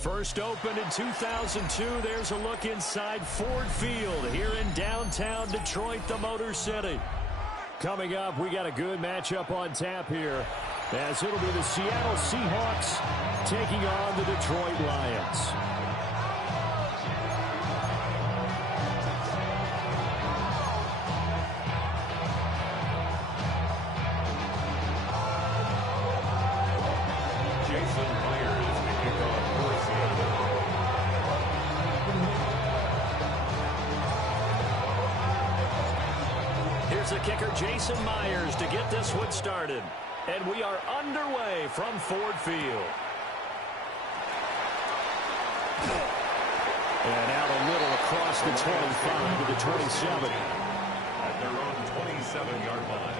First opened in 2002. There's a look inside Ford Field here in downtown Detroit, the Motor City. Coming up, we got a good matchup on tap here, as it'll be the Seattle Seahawks taking on the Detroit Lions. The kicker, Jason Myers, to get this one started. And we are underway from Ford Field. And out a little across the 25 to the 27. At their own 27-yard line.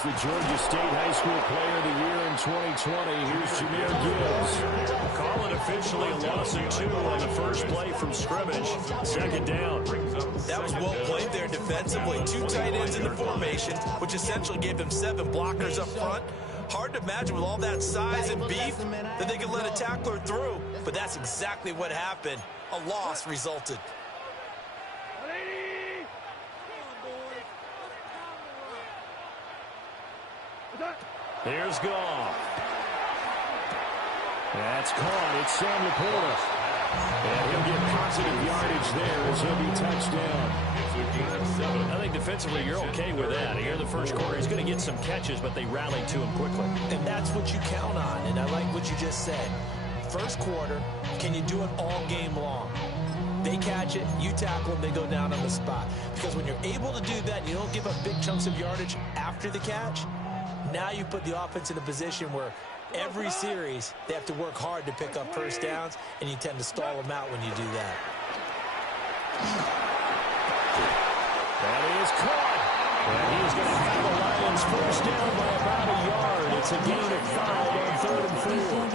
The Georgia State High School Player of the Year in 2020. Here's Jahmyr Gibbs. Call it officially a loss of 2 on the first play from scrimmage. Second down. That was well played there defensively. 2 tight ends in the formation, which essentially gave them 7 blockers up front. Hard to imagine with all that size and beef that they could let a tackler through. But that's exactly what happened. A loss resulted. Here's Goff. That's caught. It's Sam Laporta. And he'll get positive yardage there as he'll be touchdown. I think defensively you're okay with that. Here in the first quarter, he's going to get some catches, but they rallied to him quickly. And that's what you count on, and I like what you just said. First quarter, can you do it all game long? They catch it, you tackle them, they go down on the spot. Because when you're able to do that, you don't give up big chunks of yardage after the catch. Now you put the offense in a position where every series they have to work hard to pick up first downs, and you tend to stall them out when you do that. That is caught. And he's going to have the Lions first down by about a yard. It's a gain of 5 on 3rd and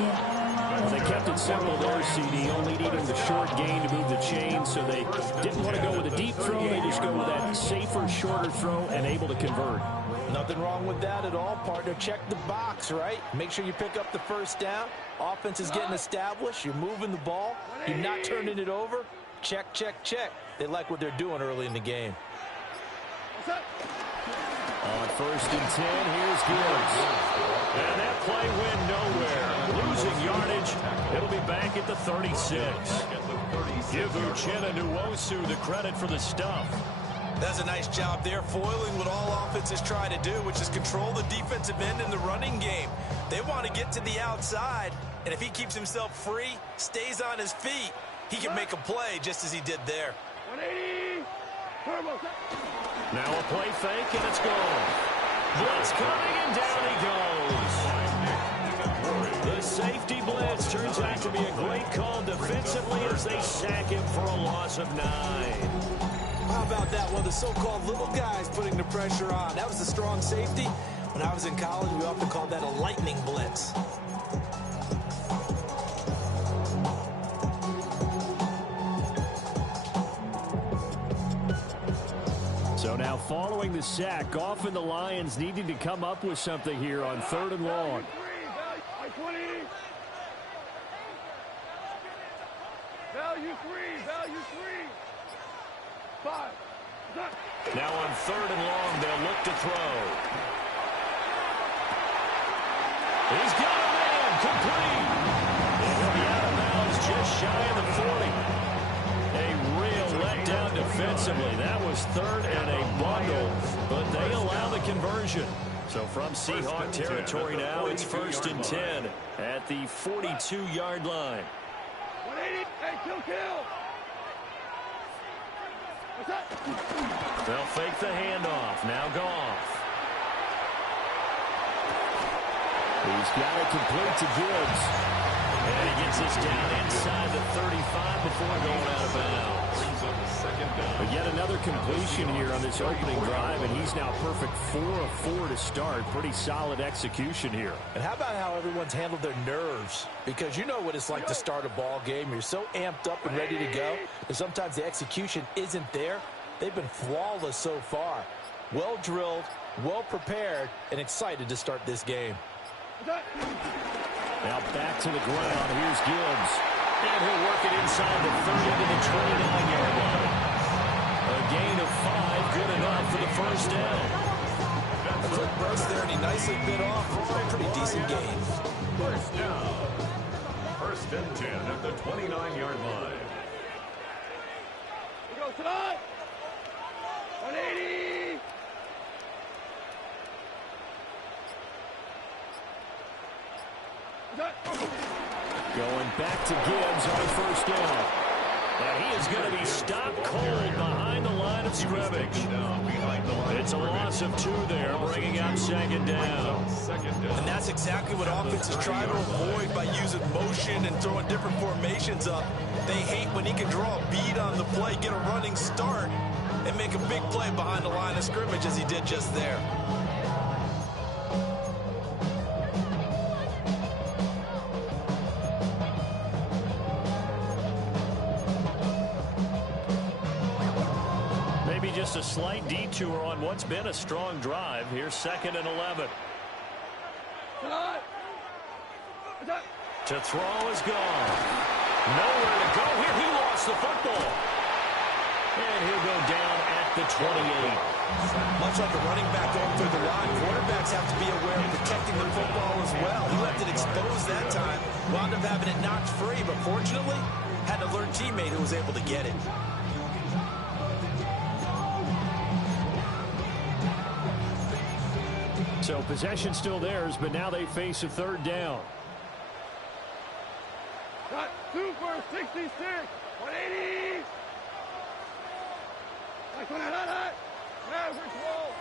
4. They kept it simple there, CD, only needing the short gain to move the chain, so they didn't want to go with a deep throw. They just go with that safer, shorter throw and able to convert. Nothing wrong with that at all, partner. Check the box, right? Make sure you pick up the first down. Offense is getting established. You're moving the ball. You're not turning it over. Check, check, check. They like what they're doing early in the game. On 1st and 10, here's Gibbs. And that play went nowhere. Losing yardage. It'll be back at the 36. Give Uchenna Nwosu the credit for the stuff. That's a nice job there, foiling what all offenses try to do, which is control the defensive end in the running game. They want to get to the outside, and if he keeps himself free, stays on his feet, he can make a play just as he did there. 180. Now a play fake, and it's gone. Blitz coming, and down he goes. The safety blitz turns out to be a great call defensively as they sack him for a loss of 9. How about that? One of the so-called little guys putting the pressure on. That was the strong safety. When I was in college, we often called that a lightning blitz. So now following the sack, Goff and the Lions needing to come up with something here on 3rd and long. Value 3. 5. Now on 3rd and long, they'll look to throw. He's got a man, complete. And he'll be out of bounds just shy of the 40. A real letdown defensively. That was 3rd and a bundle, but they allow the conversion. So from Seahawk territory now, it's 1st and 10 at the 42-yard line. 180. Hey, kill. They'll fake the handoff. Now Goff. He's got it complete to Gibbs. And he gets this down inside the 35 before going out of bounds. But yet another completion here on this opening drive, and he's now perfect 4 of 4 to start. Pretty solid execution here. And how about how everyone's handled their nerves? Because you know what it's like to start a ball game. You're so amped up and ready to go, and sometimes the execution isn't there. They've been flawless so far. Well drilled, well prepared, and excited to start this game. Now back to the ground. Here's Gibbs. And he'll work it inside the 30 to the 29-yard line. A gain of 5, good enough for the first down. A quick burst there, and he nicely bit off for a pretty decent gain. First down. First and 10 at the 29-yard line. We go tonight. 180. Going back to Gibbs on first down. And he is going to be stopped cold behind the line of scrimmage. It's a loss of 2 there, bringing up second down. And that's exactly what offenses try to avoid by using motion and throwing different formations up. They hate when he can draw a bead on the play, get a running start, and make a big play behind the line of scrimmage as he did just there. Just a slight detour on what's been a strong drive. Here's second and 11. To throw is gone. Nowhere to go here. He lost the football. And he'll go down at the 28. Much like a running back going through the line, quarterbacks have to be aware of protecting the football as well. He left it exposed that time, wound up having it knocked free, but fortunately, had an alert teammate who was able to get it. So possession still theirs, but now they face a third down. Got 2 for 66. 180. Average roll.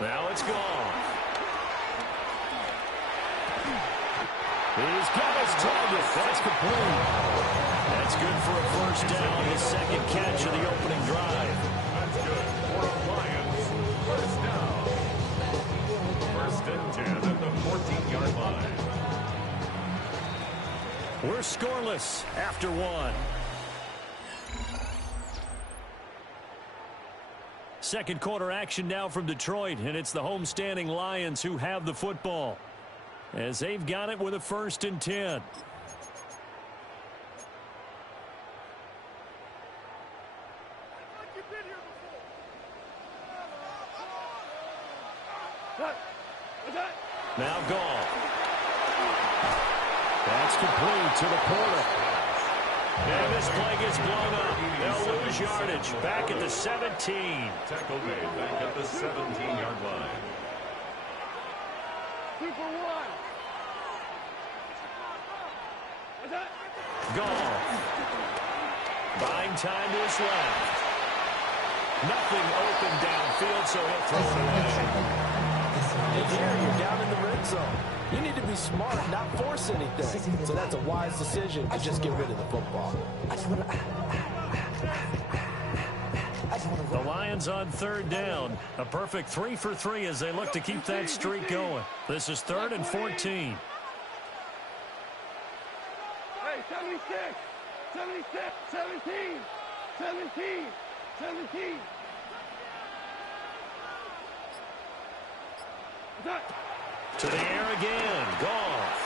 Now it's gone. He's got his target. That's complete. That's good for a first down. His second catch of the opening drive. That's good for a Lions. First down. First and 10 at the 14-yard line. We're scoreless after 1. Second quarter action now from Detroit, and it's the homestanding Lions who have the football as they've got it with a first and 10. Now gone. That's complete to the Porter. And this play gets blown up. They'll lose yardage. Back at the 17. Tackle made back at the 17-yard line. 2 for 1. Gone. Buying time to his left. Nothing open downfield, so he'll throw it away. And here you're down in the red zone. You need to be smart, not force anything. So that's a wise decision to just get rid of the football. The Lions on third down. A perfect 3 for 3 as they look to keep that streak going. This is 3rd and 14. Hey, 76, 76, 17, 17, 17. To the air again. Goff.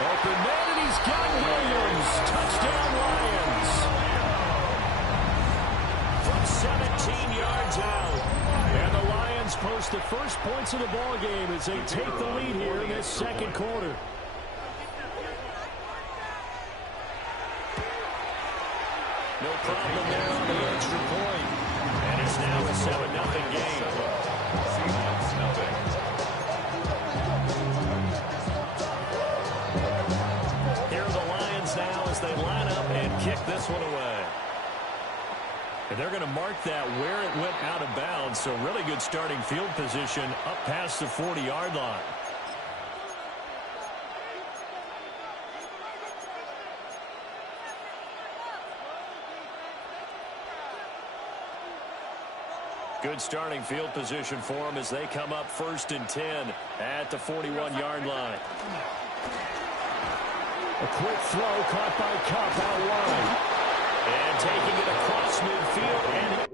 Open man, and he's got Williams. Touchdown, Lions. From 17 yards out. And the Lions post the first points of the ball game as they take the lead here in this second quarter. No problem there on the extra point. And it's now a 7-0 game. Here are the Lions now as they line up and kick this one away. And they're going to mark that where it went out of bounds. So really good starting field position up past the 40-yard line. Good starting field position for them as they come up 1st and 10 at the 41-yard line. A quick throw caught by Cup out wide. And taking it across midfield. And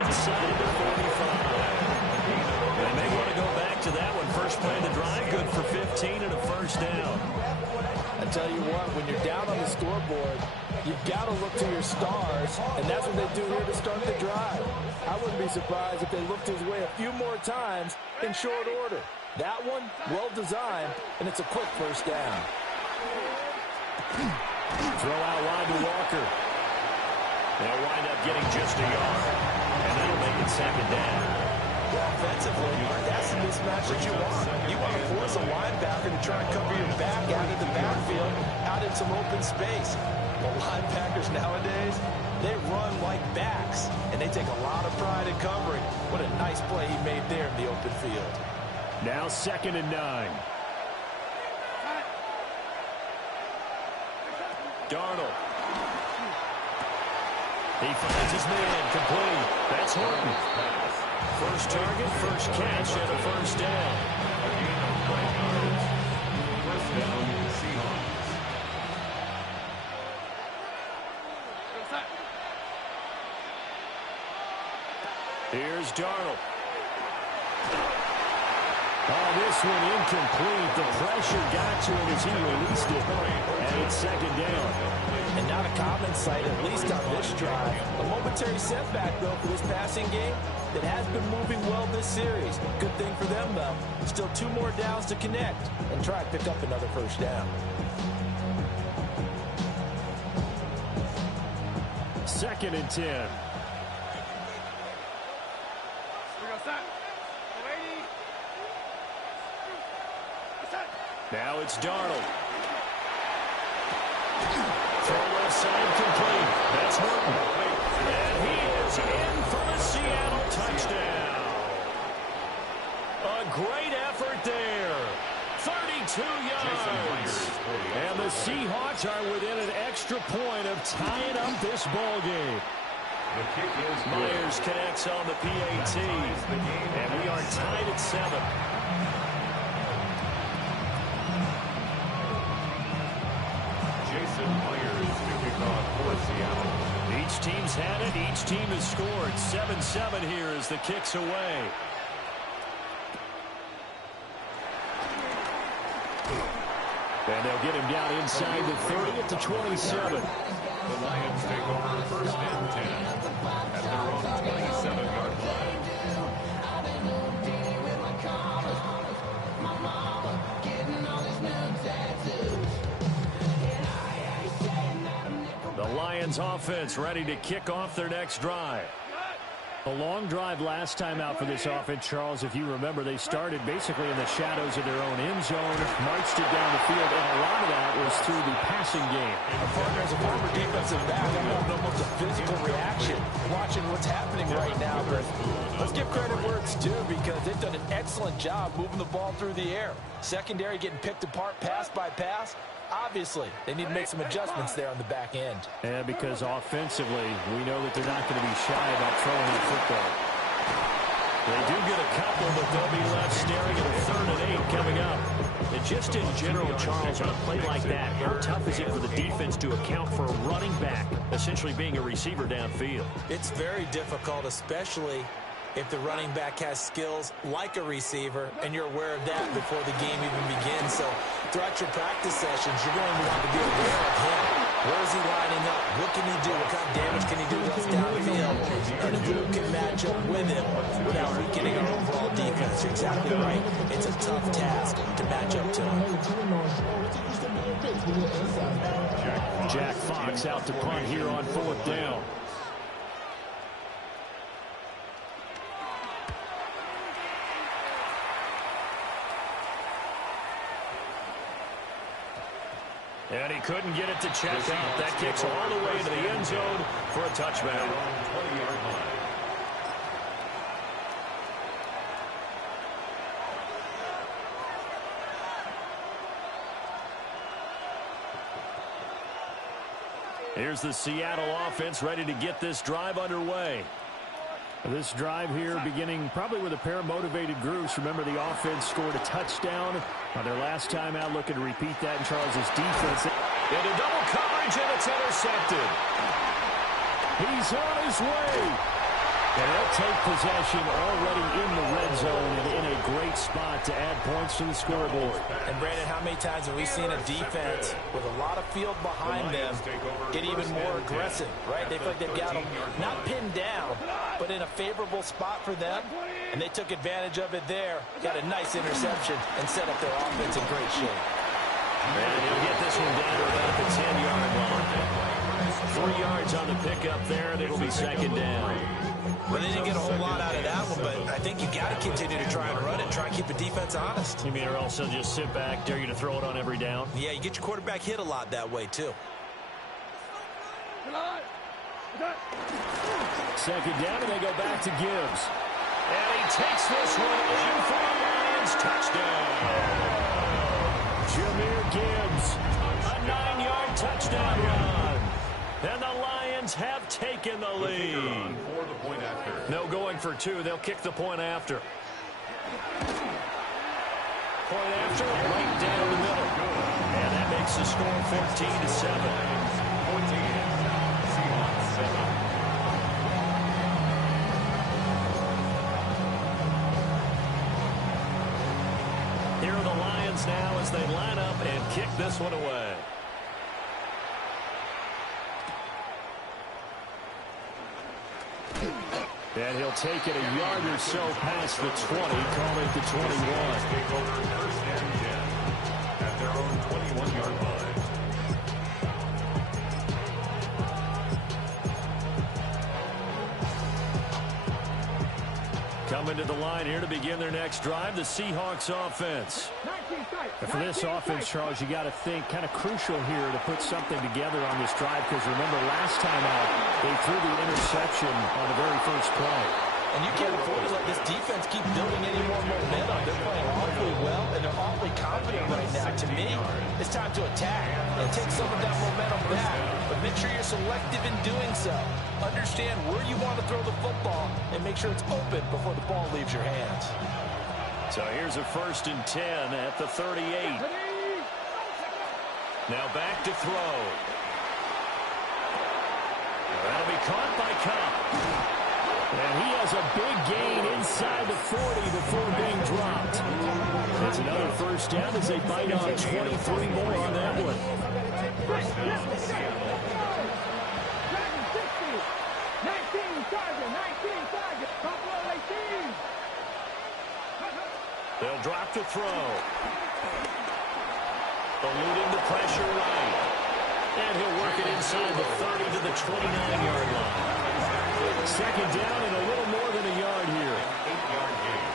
inside the 45. They may want to go back to that one. First play of the drive, good for 15 and a first down. I tell you what, when you're down on the scoreboard, you've got to look to your stars, and that's what they do here to start the drive. I wouldn't be surprised if they looked his way a few more times in short order. That one, well designed, and it's a quick first down. Throw out wide to Walker. They'll wind up getting just a yard, and that'll make it second down. Offensively, that's the mismatch that you want. You want to force a linebacker to try and cover your back out of the backfield, out in some open space. The linebackers nowadays, they run like backs, and they take a lot of pride in covering. What a nice play he made there in the open field. Now 2nd and 9. Darnold. He finds his man, complete. That's Horton. First target, first catch, and a first down. First down, Seahawks. Here's Darnold. Oh, this one incomplete. The pressure got to him as he released it. And it's 2nd down. And not a common sight, at least on this drive. A momentary setback, though, for this passing game that has been moving well this series. Good thing for them, though. Still 2 more downs to connect and try and pick up another first down. 2nd and 10. Now it's Darnold. Throw left side, complete. That's Horton. And he is in for the Seattle touchdown. A great effort there. 32 yards. And the Seahawks are within an extra point of tying up this ball game. The kick is good. Myers connects on the PAT. And we are tied at 7. Each team's had it. Each team has scored. 7-7 here as the kick's away. And they'll get him down inside the 30 at the 27. The Lions take over 1st and 10 at their own 27-yard line. The Lions offense ready to kick off their next drive. A long drive last time out for this offense, Charles. If you remember, they started basically in the shadows of their own end zone, marched it down the field, and a lot of that was through the passing game. Our partner as a former defensive back, I'm having almost a physical reaction watching what's happening right now. But let's give credit where it's due because they've done an excellent job moving the ball through the air. Secondary getting picked apart pass by pass. Obviously, they need to make some adjustments there on the back end. Yeah, because offensively, we know that they're not going to be shy about throwing that football. They do get a couple, but they'll be left staring at a 3rd and 8 coming up. And just in general, Charles, on a play like that, how tough is it for the defense to account for a running back essentially being a receiver downfield? It's very difficult, especially if the running back has skills like a receiver, and you're aware of that before the game even begins. So throughout your practice sessions, you're going to want to be aware of him. Where is he lining up? What can he do? What kind of damage can he do to us downfield? And who can match up with him without weakening our overall defense? You're exactly right. It's a tough task to match up to him. Jack Fox out to punt here on 4th down. And he couldn't get it to check out. That kicks all the way to the end zone for a touchback. 20-yard line. Here's the Seattle offense ready to get this drive underway. This drive here beginning probably with a pair of motivated groups. Remember, the offense scored a touchdown on their last time out, looking to repeat that in Charles's defense. Into double coverage, and it's intercepted. He's on his way. And they'll take possession already in the red zone and in a great spot to add points to the scoreboard. And, Brandon, how many times have we seen a defense with a lot of field behind them get even more aggressive, right? They feel like they've got them not pinned down, but in a favorable spot for them, and they took advantage of it there, got a nice interception, and set up their offense in great shape. And he'll get this one down to about the 10-yard line. 3 yards on the pickup there, and it'll be second down. Well, they didn't get a whole lot out of that one, but I think you got to continue to try and run it, try and keep the defense honest. You mean, or else they'll just sit back, dare you to throw it on every down? Yeah, you get your quarterback hit a lot that way, too. Second down, and they go back to Gibbs. And he takes this one in for the Lions. Touchdown. Jahmyr Gibbs. A 9-yard touchdown run. And the Lions have taken the lead. No going for two. They'll kick the point after. Point after, right down the middle. And that makes the score 14-7. Here are the Lions now as they line up and kick this one away. And he'll take it a yard or so past the 20, call it the 21. Take over first and 10 at their own 21-yard line. Coming to the line here to begin their next drive, the Seahawks offense. And for this offense, Charles, you got to think kind of crucial here to put something together on this drive, because remember last time out, they threw the interception on the very first play. And you can't afford to let this defense keep building any more momentum. They're playing awfully well, and they're awfully confident right now. To me, it's time to attack and take some of that momentum back. But make sure you're selective in doing so. Understand where you want to throw the football and make sure it's open before the ball leaves your hands. So here's a 1st and 10 at the 38. Now back to throw. That'll be caught by Cobb. And he has a big gain inside the 40 before being dropped. That's another first down as they bite on 23 more on that one. They'll drop to throw. Eluding the pressure right. And he'll work it inside the 30 to the 29-yard line. Second down and a little more than a yard here. 8-yard gain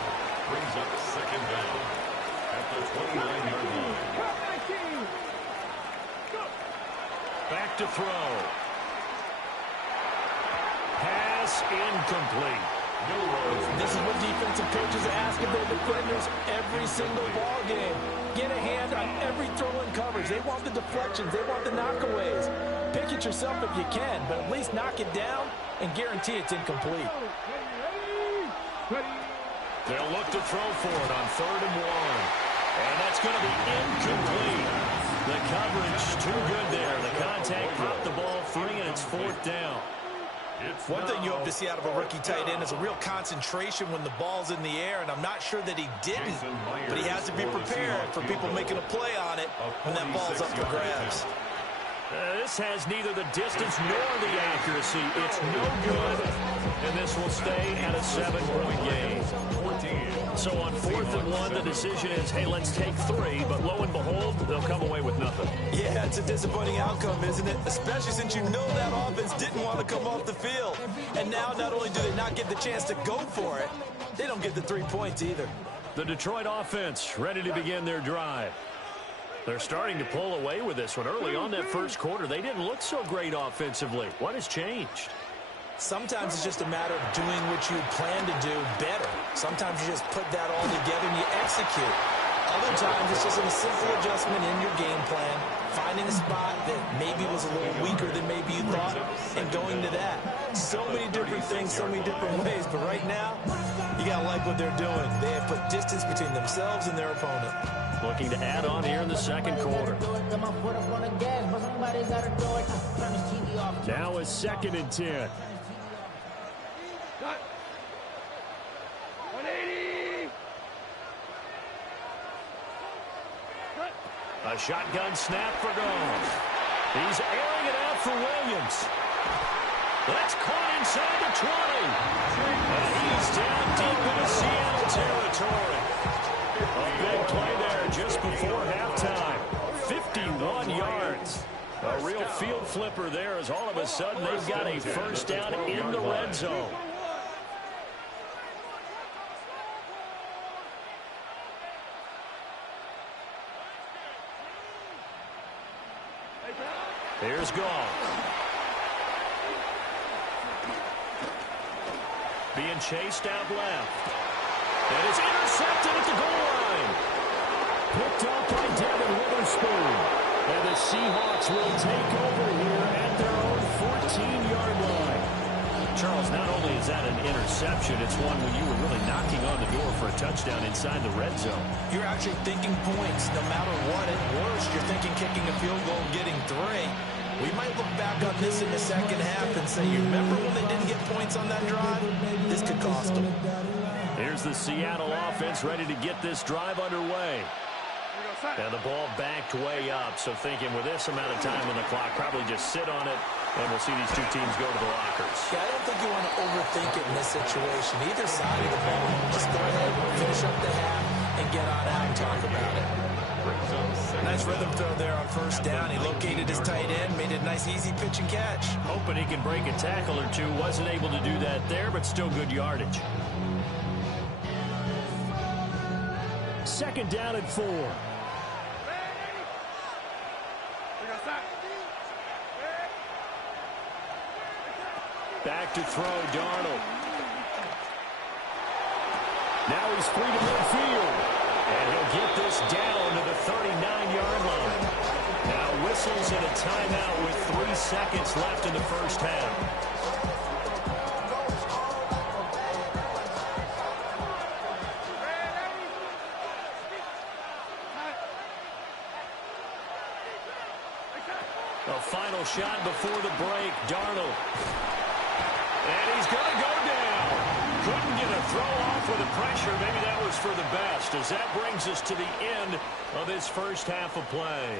brings up second down at the 29-yard line. Back to throw. Pass incomplete. This is what defensive coaches ask of their defenders every single ball game. Get a hand on every throw in coverage. They want the deflections. They want the knockaways. Pick it yourself if you can, but at least knock it down and guarantee it's incomplete. They'll look to throw for it on 3rd and 1. And that's going to be incomplete. The coverage too good there. The contact brought the ball free, and it's 4th down. One thing you hope to see out of a rookie tight end is a real concentration when the ball's in the air, and I'm not sure that he didn't, but he has to be prepared for people making a play on it when that ball's up for grabs. This has neither the distance nor the accuracy. It's no good, and this will stay at a 7-point game. So on 4th and 1, the decision is, hey, let's take 3, but lo and behold, they'll come away with nothing. Yeah, it's a disappointing outcome, isn't it? Especially since you know that offense didn't want to come off the field. And now not only do they not get the chance to go for it, they don't get the 3 points either. The Detroit offense ready to begin their drive. They're starting to pull away with this one. Early on that first quarter, they didn't look so great offensively. What has changed? Sometimes it's just a matter of doing what you plan to do better. Sometimes you just put that all together and you execute. Other times it's just a simple adjustment in your game plan, finding a spot that maybe was a little weaker than maybe you thought, and going to that. So many different things, so many different ways. But right now, you got to like what they're doing. They have put distance between themselves and their opponent. Looking to add on here in the second quarter. Now a 2nd and 10. A shotgun snap for Gomes. He's airing it out for Williams. That's caught inside the 20. And he's down deep into Seattle territory. A big play there just before halftime. 51 yards. A real field flipper there as all of a sudden they've got a first down in the red zone. Here's Goff. Being chased out left. And it's intercepted at the goal line. Picked up by Devin Witherspoon. And the Seahawks will take over here at their own 14-yard line. Charles, not only is that an interception, it's one when you were really knocking on the door for a touchdown inside the red zone. You're actually thinking points no matter what. At worst, you're thinking kicking a field goal and getting 3. We might look back on this in the second half and say, you remember when they didn't get points on that drive? This could cost them. Here's the Seattle offense ready to get this drive underway. And the ball backed way up, so thinking with this amount of time on the clock, probably just sit on it, and we'll see these two teams go to the lockers. Yeah, I don't think you want to overthink it in this situation. Either side of the ball, just go ahead, finish up the half, and get on out and talk about it. Nice rhythm throw there on first down. He located his tight end, made it a nice, easy pitch and catch. Hoping he can break a tackle or two. Wasn't able to do that there, but still good yardage. 2nd down and 4. Back to throw, Darnold. Now he's free to midfield. And he'll get this down to the 39-yard line. Now whistles and a timeout with 3 seconds left in the first half. A final shot before the break, Darnold. And he's going to go down. Couldn't get a throw off with the pressure. Maybe that was for the best, as that brings us to the end of this first half of play.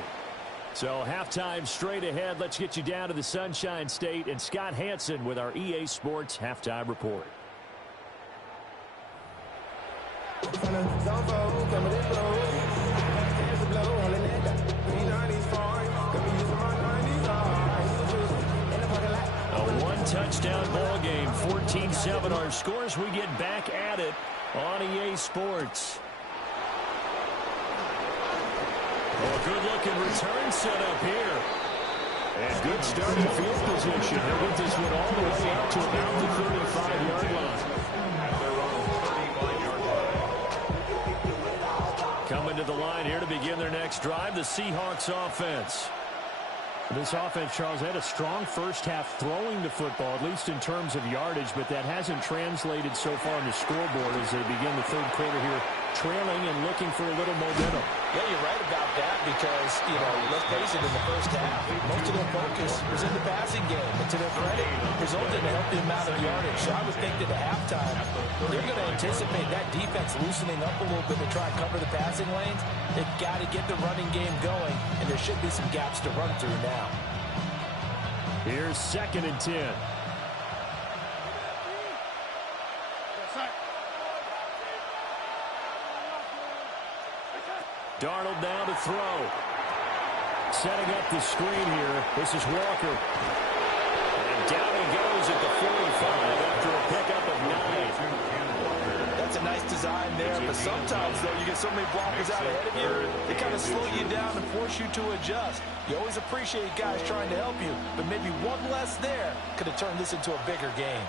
So halftime straight ahead. Let's get you down to the Sunshine State and Scott Hansen with our EA Sports halftime report. A one-touchdown ball game, 14-7 our scores. We get back at it on EA Sports. A good-looking return set up here. And good starting field position. He'll get this one all the way up to about the 35-yard line. Coming to the line here to begin their next drive, the Seahawks offense. This offense, Charles, had a strong first half throwing the football, at least in terms of yardage, but that hasn't translated so far on the scoreboard as they begin the third quarter here, trailing and looking for a little momentum. Yeah, you're right about that because, let's face it, in the first half, most of their focus was in the passing game. And to their credit, resulted in a healthy amount of yardage. So I would think that at halftime, they're going to anticipate that defense loosening up a little bit to try and cover the passing lanes. They've got to get the running game going, and there should be some gaps to run through now. Here's 2nd and 10. Darnold now to throw. Setting up the screen here. This is Walker. And down he goes at the 45 after a pickup of 9. That's a nice design design there, but sometimes, though, you get so many blockers out ahead of you, they kind of slow you down and force you to adjust. You always appreciate guys trying to help you, but maybe one less there could have turned this into a bigger game.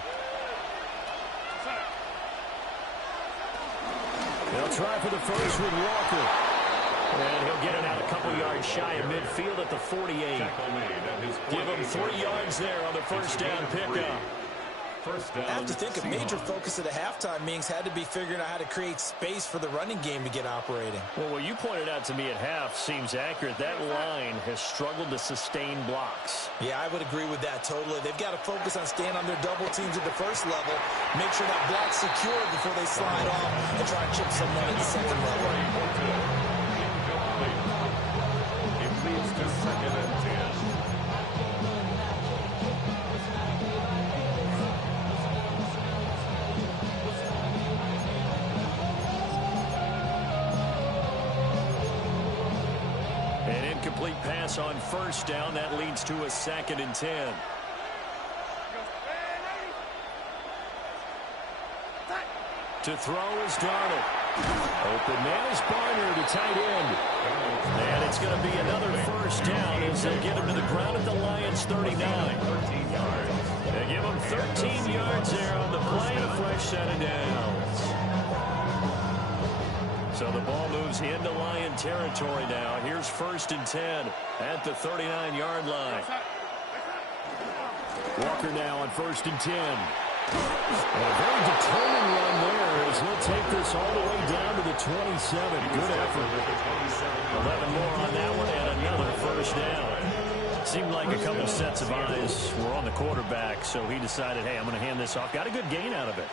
They'll try for the first with Walker. And he'll get it out a couple yards shy of midfield at the 48. Give him 3 yards there on the first down pickup. I have to think a major focus at the halftime meetings had to be figuring out how to create space for the running game to get operating. Well, what you pointed out to me at half seems accurate. That line has struggled to sustain blocks. Yeah, I would agree with that totally. They've got to focus on staying on their double teams at the first level, make sure that block's secured before they slide off and try and chip someone at the second level. It leads to 2nd and 10. An incomplete pass on first down. That leads to a 2nd and 10. To throw is Darnold. Open man is Barner to tight end. And it's going to be another first down as they get him to the ground at the Lions' 39. They give him 13 yards there on the play, a fresh set of downs. So the ball moves into Lion territory now. Here's 1st and 10 at the 39-yard line. Walker now on 1st and 10. And a very determined run there as he'll take this all the way down to the 27. Good effort. 11 more on that one and another first down. Seemed like a couple sets of eyes were on the quarterback, so he decided, hey, I'm going to hand this off. Got a good gain out of it.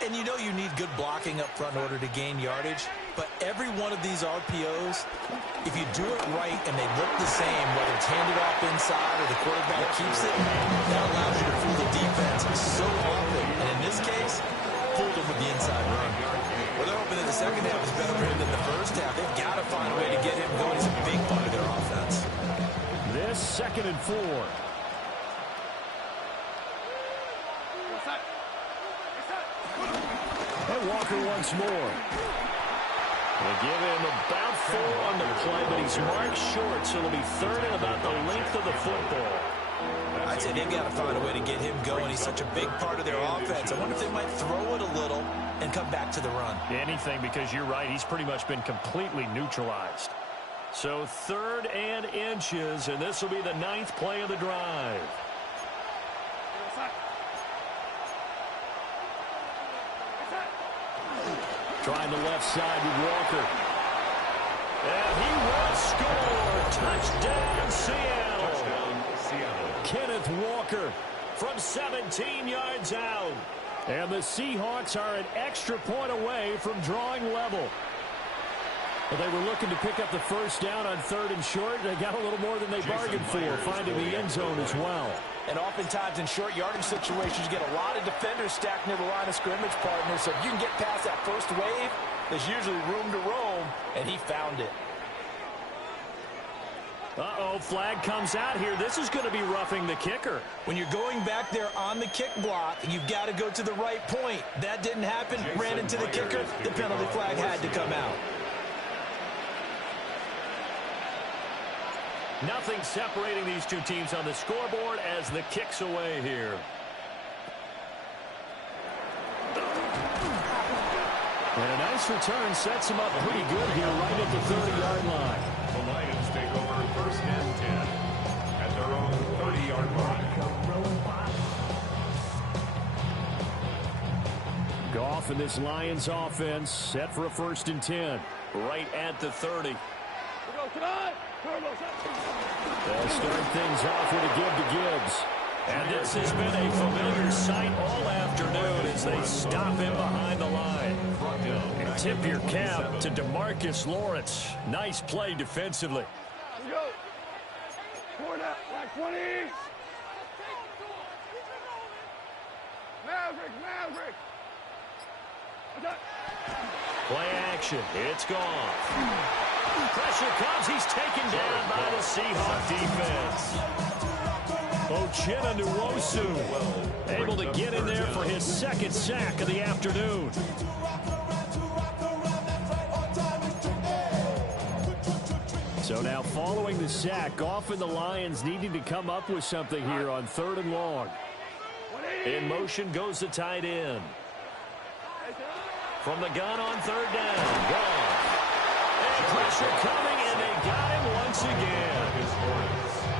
And you know you need good blocking up front in order to gain yardage, but every one of these RPOs, if you do it right and they look the same, whether it's handed off inside or the quarterback keeps it, that allows you to fool the defense so often. And in this case, fooled them with the inside run. Well, they're hoping that the second half is better for him than the first half. They've got to find a way to get him going. He's a big part of their offense. This 2nd and 4. And Walker once more. They give him about 4 on the play, but he's marked short, so it'll be 3rd and about the length of the football. I'd say they've got to find a way to get him going. He's such a big part of their offense. I wonder if they might throw it a little and come back to the run. Anything, because you're right, he's pretty much been completely neutralized. So 3rd and inches, and this will be the 9th play of the drive. Trying the left side with Walker. And he will score. Touchdown, Seattle. Kenneth Walker from 17 yards out. And the Seahawks are an extra point away from drawing level. But they were looking to pick up the first down on 3rd and short. They got a little more than they bargained for, finding the end zone as well. And oftentimes in short yardage situations, you get a lot of defenders stacked near the line of scrimmage partners. So if you can get past that first wave, there's usually room to roam, and he found it. Uh-oh, flag comes out here. This is going to be roughing the kicker. When you're going back there on the kick block, you've got to go to the right point. That didn't happen, ran into the kicker. The penalty flag had to come out. Nothing separating these two teams on the scoreboard as the kick's away here. And a nice return sets him up pretty good here right at the 30-yard line. The Lions take over 1st and 10 at their own 30-yard line. Goff and this Lions offense set for a 1st and 10 right at the 30. They'll start things off with a give to Gibbs. And this has been a familiar sight all afternoon as they stop him behind the line. And tip your cap to DeMarcus Lawrence. Nice play defensively. Let's go. Forward out, like 20. Maverick. Play action. It's gone. Pressure comes. He's taken down by the Seahawks defense. Uchenna Nwosu able to get in there for his 2nd sack of the afternoon. So now following the sack, Goff and the Lions needing to come up with something here on 3rd and long. In motion goes the tight end. From the gun on 3rd down. Goff. And pressure coming, and they got him once again.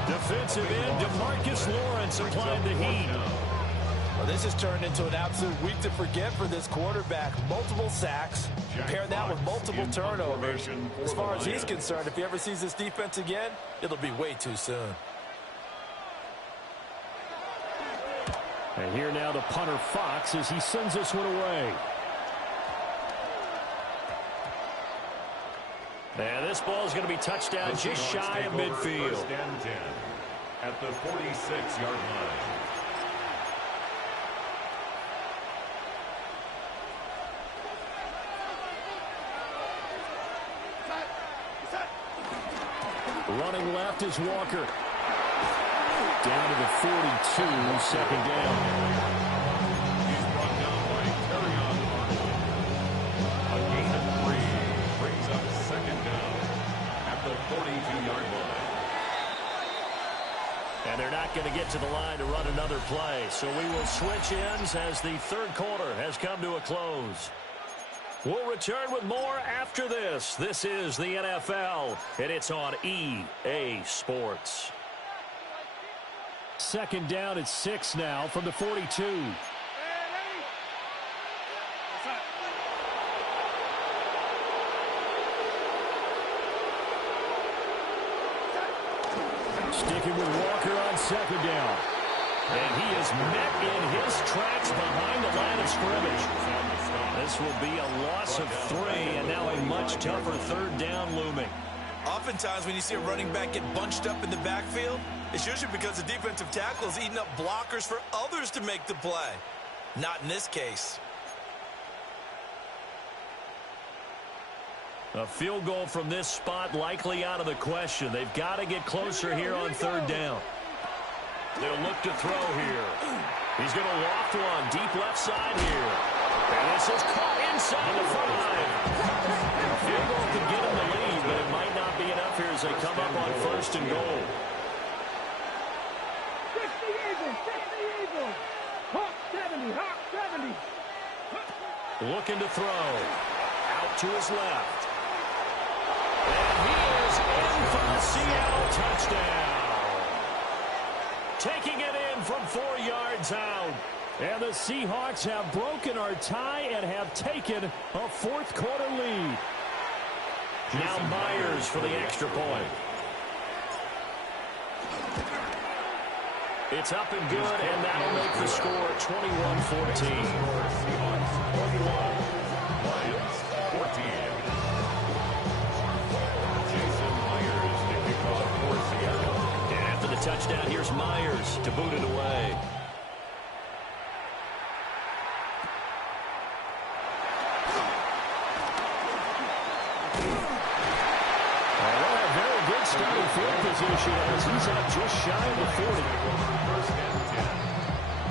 Defensive end DeMarcus Lawrence applied the heat. Well, this has turned into an absolute week to forget for this quarterback. Multiple sacks. Pair that with multiple turnovers. As far as he's concerned, if he ever sees this defense again, it'll be way too soon. And here now the punter Fox as he sends this one away. And this ball is going to be touched down just shy of midfield. 1st and 10 at the 46-yard line. Running left is Walker. Down to the 42, 2nd down. He's brought down by Terrion Arnold. A gain of 3 brings up 2nd down at the 42-yard line. And they're not going to get to the line to run another play. So we will switch ends as the 3rd quarter has come to a close. We'll return with more after this. This is the NFL, and it's on EA Sports. 2nd down at 6 now from the 42. Sticking with Walker on 2nd down. And he is met in his tracks behind the line of scrimmage. This will be a loss of 3, and now a much tougher 3rd down looming. Oftentimes when you see a running back get bunched up in the backfield, it's usually because the defensive tackle is eating up blockers for others to make the play. Not in this case. A field goal from this spot likely out of the question. They've got to get closer here on 3rd down. They'll look to throw here. He's going to loft one deep left side here. And this is caught inside the 5. Field goal could get him the lead, but it might not be enough here as they come up on 1st and goal. 60 Eagles. Hawk 70, Hawk 70. Looking to throw. Out to his left. And he is in for the Seattle touchdown. Taking it in from 4 yards out. And the Seahawks have broken our tie and have taken a 4th quarter lead. Now Myers for the extra point. It's up and good, and that'll make the score 21-14. And after the touchdown, here's Myers to boot it away. Starting field position as he's up just shy of the 40. 1st and 10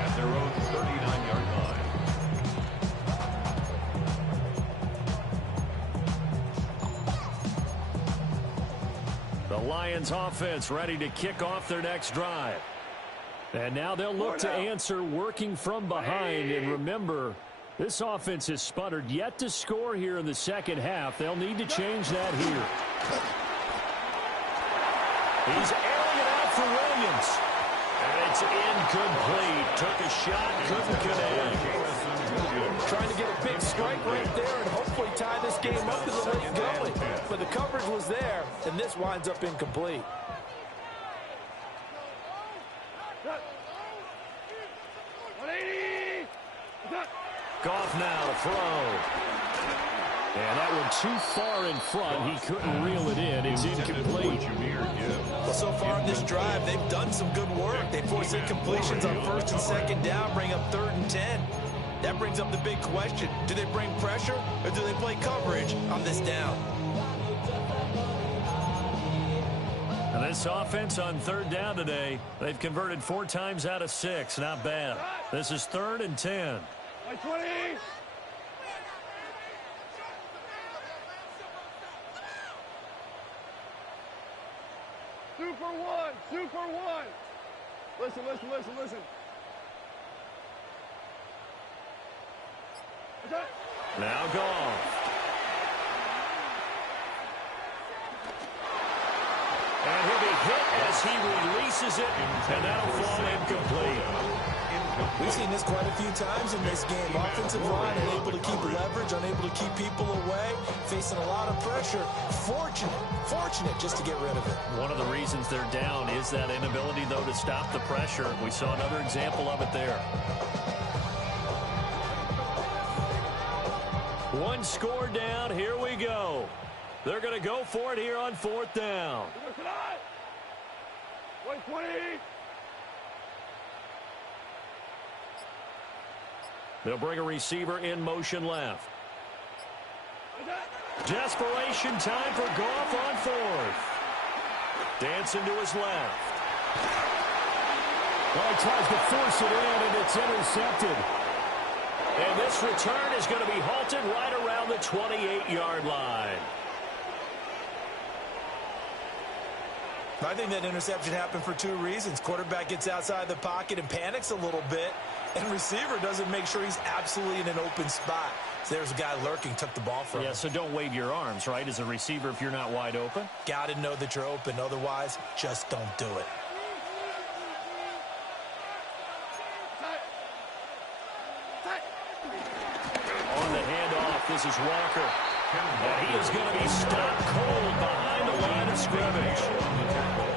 at their own 39-yard line. The Lions offense ready to kick off their next drive. And now they'll look to answer working from behind. And remember, this offense has sputtered yet to score here in the 2nd half. They'll need to change that here. He's airing it out for Williams. And it's incomplete. Took a shot, couldn't connect. Trying to get a big strike right there and hopefully tie this game up as a late going. But the coverage was there, and this winds up incomplete. Goff now to throw. And that one too far in front. He couldn't reel it in. It's incomplete. Well, so far in this drive, they've done some good work. They force incompletions on 1st and 2nd down, bring up 3rd and 10. That brings up the big question. Do they bring pressure or do they play coverage on this down? And this offense on 3rd down today, they've converted 4 times out of 6. Not bad. This is 3rd and 10. 20. Super one. Super one. Listen, listen, listen, listen. Now gone. And he'll be hit as he releases it, and that'll fall incomplete. We've seen this quite a few times in this game. Offensive line unable to keep leverage, unable to keep people away, facing a lot of pressure. Fortunate just to get rid of it. One of the reasons they're down is that inability, though, to stop the pressure. We saw another example of it there. One score down. Here we go. They're going to go for it here on 4th down. 120. They'll bring a receiver in motion left. Desperation time for Goff on 4th. Dancing to his left. Well, he tries to force it in, and it's intercepted. And this return is going to be halted right around the 28-yard line. I think that interception happened for two reasons. Quarterback gets outside the pocket and panics a little bit, and receiver doesn't make sure he's absolutely in an open spot. So there's a guy lurking, took the ball from him. Yeah, so don't wave your arms, right, as a receiver if you're not wide open. Got to know that you're open. Otherwise, just don't do it. On the handoff, this is Walker. And he is going to be stopped cold behind the line of scrimmage.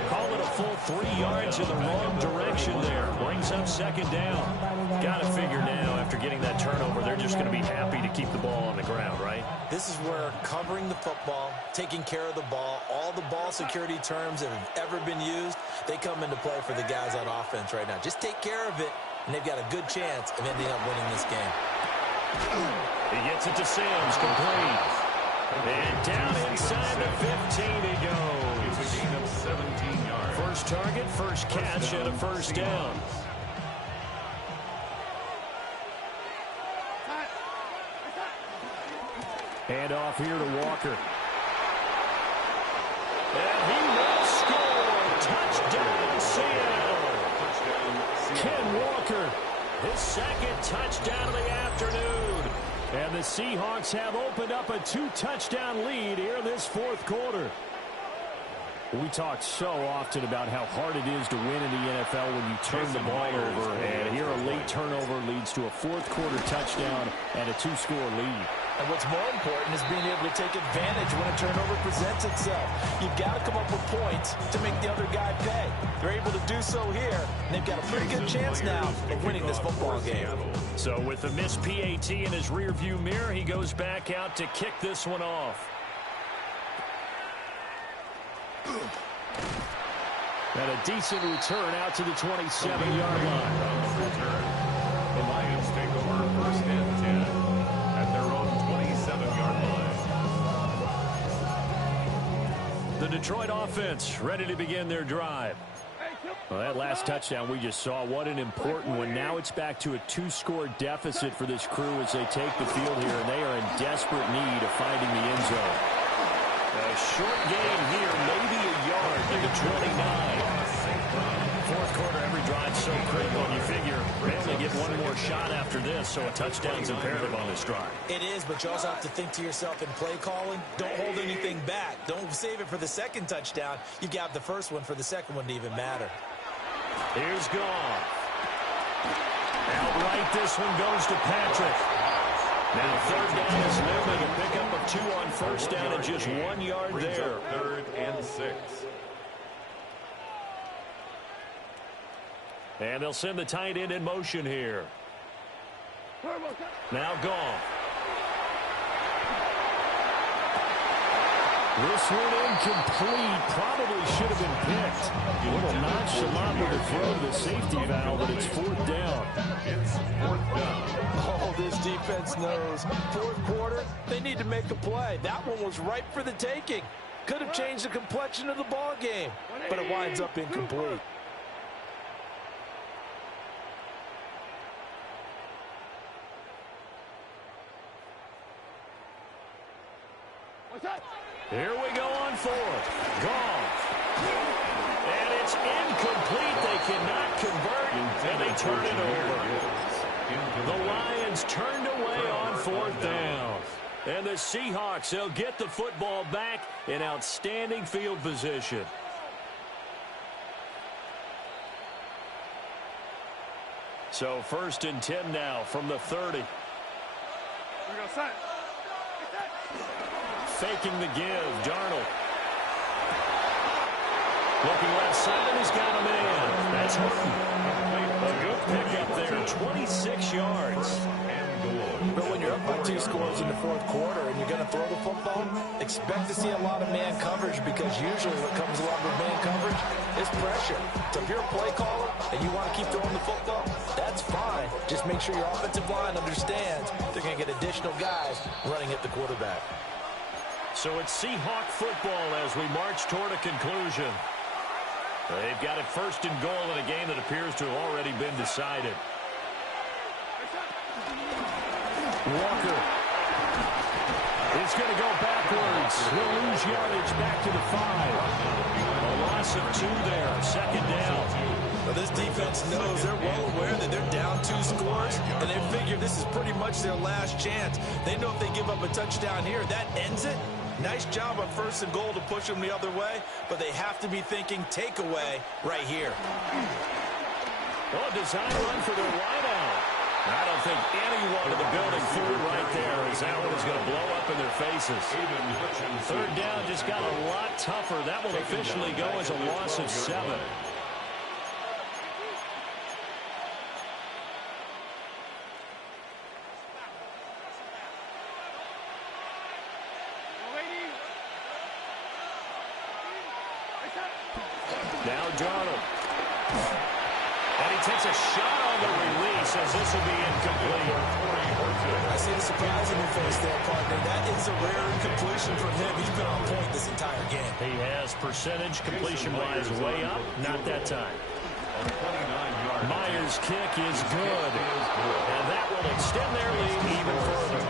Call it a full 3 yards in the wrong direction there. Brings up 2nd down. Got to figure now, after getting that turnover, they're just going to be happy to keep the ball on the ground, right? This is where covering the football, taking care of the ball, all the ball security terms that have ever been used, they come into play for the guys on offense right now. Just take care of it, and they've got a good chance of ending up winning this game. He gets it to Sims, complete. And down inside the 15 he goes. It's a gain of 17 yards. First target, first catch, and a 1st down. Hand off here to Walker. And he will score. Touchdown, Seattle. Ken Walker, his 2nd touchdown of the afternoon. And the Seahawks have opened up a 2-touchdown lead here in this 4th quarter. We talk so often about how hard it is to win in the NFL when you turn the ball over. And here a late turnover leads to a 4th quarter touchdown and a 2-score lead. And what's more important is being able to take advantage when a turnover presents itself. You've got to come up with points to make the other guy pay. They're able to do so here, and they've got a pretty good chance now of winning this football game. So with the missed PAT in his rearview mirror, he goes back out to kick this one off. And a decent return out to the 27-yard line. The Lions take over 1st and 10 at their own 27-yard line. The Detroit offense ready to begin their drive. Well, that last touchdown we just saw, what an important one. Now it's back to a 2-score deficit for this crew as they take the field here, and they are in desperate need of finding the end zone. A short gain here, maybe a yard to the 29. 4th quarter, every drive so critical, and you figure they only get one more shot after this, so a touchdown's imperative on this drive. It is, but you also have to think to yourself in play calling, don't hold anything back. Don't save it for the 2nd touchdown. You've got the 1st one for the 2nd one to even matter. Here's Goff. Outright, this one goes to Patrick. Now 3rd down is looming, a pickup of 2 on 1st down and just 1 yard there. 3rd and 6. And they'll send the tight end in motion here. Now Goff. This one incomplete. Probably should have been picked. A little nonchalant with the throw to the safety valve, but it's 4th down. It's 4th down. Oh, this defense knows. 4th quarter, they need to make a play. That one was ripe for the taking. Could have changed the complexion of the ball game, but it winds up incomplete. Here we go on 4th. Goff. is incomplete. They cannot convert, and they turn it over. The Lions turned away on 4th down. And the Seahawks, they'll get the football back in outstanding field position. So 1st and 10 now from the 30. Faking the give, Darnold. Looking left side, and he's got a man. That's Horton. A good pickup there, 26 yards. But when you're up by 2 scores in the 4th quarter and you're going to throw the football, expect to see a lot of man coverage, because usually what comes along with man coverage is pressure. So if you're a play caller and you want to keep throwing the football, that's fine. Just make sure your offensive line understands they're going to get additional guys running at the quarterback. So it's Seahawk football as we march toward a conclusion. They've got it 1st and goal in a game that appears to have already been decided. Walker is going to go backwards. He'll lose yardage back to the 5. A loss of 2 there. 2nd down. Well, this defense knows, they're well aware that they're down 2 scores, and they figure this is pretty much their last chance. They know if they give up a touchdown here, that ends it. Nice job on 1st and goal to push them the other way, but they have to be thinking takeaway right here. Oh, design run for their wideout. I don't think anyone in the building fooled right there, as that one is going to blow up in their faces. 3rd down just got a lot tougher. That will officially go as a loss of 7. Now Darnold. And he takes a shot on the release as this will be incomplete. I see the surprise in your face there, partner. That is a rare incompletion from him. He's been on point this entire game. He has percentage completion-wise way up. Not that time. Myers' kick is good. And that will extend their lead even further.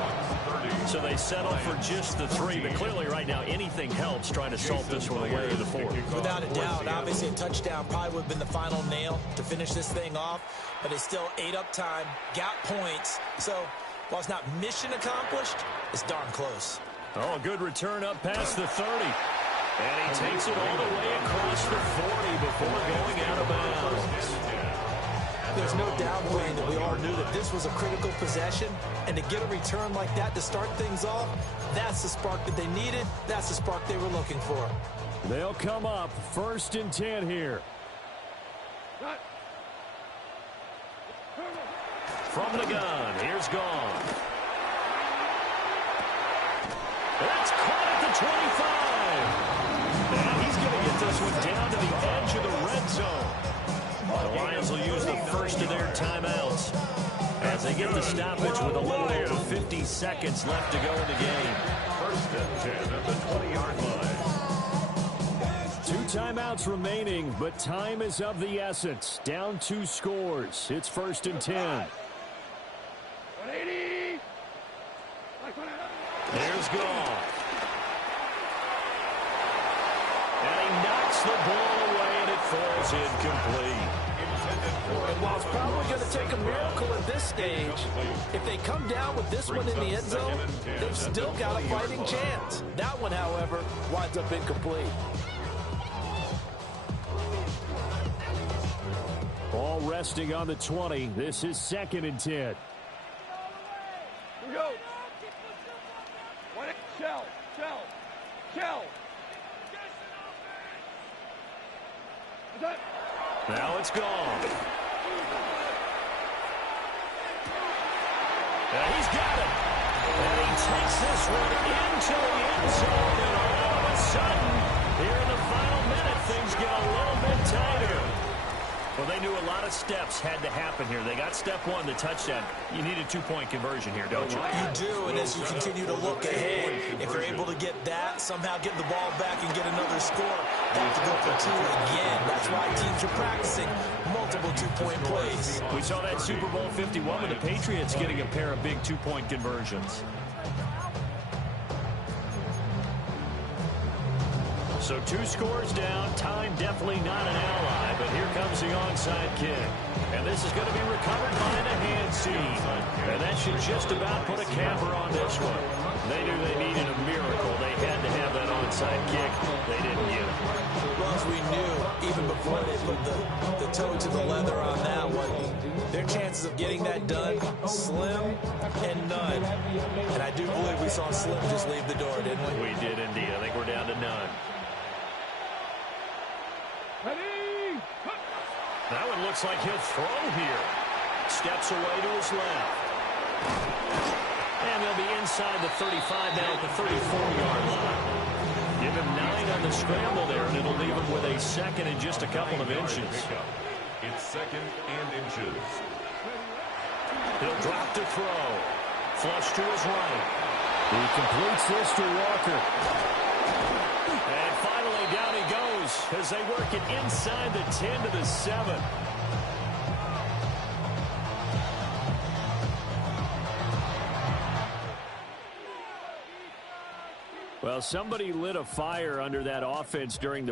So they settle for just the 3. But clearly right now anything helps trying to salt this one away to the 4. Without a doubt, obviously a touchdown probably would have been the final nail to finish this thing off. But it's still ate up time, got points. So while it's not mission accomplished, it's darn close. Oh, a good return up past the 30. And he takes it all the way across the 40 before going out of bounds. There's no doubt, Wayne, that we all knew that this was a critical possession, and to get a return like that to start things off, that's the spark that they needed. That's the spark they were looking for. They'll come up 1st and 10 here. From the gun, here's Gone. That's caught at the 25. And he's going to get this one down to the edge of the red zone. The Lions will use the first of their timeouts as they get the stoppage with a little over 50 seconds left to go in the game. 1st and 10 at the 20-yard line. 2 timeouts remaining, but time is of the essence. Down 2 scores. It's 1st and 10. 180. There's Goff. And he knocks the ball away, and it falls incomplete. And while it's probably going to take a miracle at this stage, if they come down with this one in the end zone, they've still got a fighting chance. That one, however, winds up incomplete. Ball resting on the 20. This is 2nd and 10. Here we go. Shell. Now it's gone. And he's got it. And he takes this one into the end zone. And all of a sudden, here in the final minute, things get a little bit tighter. Well, they knew a lot of steps had to happen here. They got step 1, the touchdown. You need a 2-point conversion here, don't you? You do, and as you continue to look ahead, if you're able to get that, somehow get the ball back and get another score, they have to go for 2 again. That's why teams are practicing multiple 2-point plays. We saw that Super Bowl 51 with the Patriots getting a pair of big 2-point conversions. So So 2 scores down. Time definitely not an ally, but here comes the onside kick. And this is going to be recovered by the hands team. And that should just about put a capper on this one. They knew they needed a miracle. They had to have that onside kick. They didn't get it. Well, as we knew, even before they put the toe to the leather on that one, their chances of getting that done, slim and none. And I do believe we saw Slim just leave the door, didn't we? We did indeed. I think we're down to none. Ready? That one looks like he'll throw here. Steps away to his left. And they'll be inside the 35 now at the 34-yard line. Give him 9 on the scramble there, and it'll leave him with a second and just a couple of inches. It's second and inches. He'll drop to throw. Flush to his right. He completes this to Walker. And finally down he goes as they work it inside the 10 to the 7. Well, somebody lit a fire under that offense during the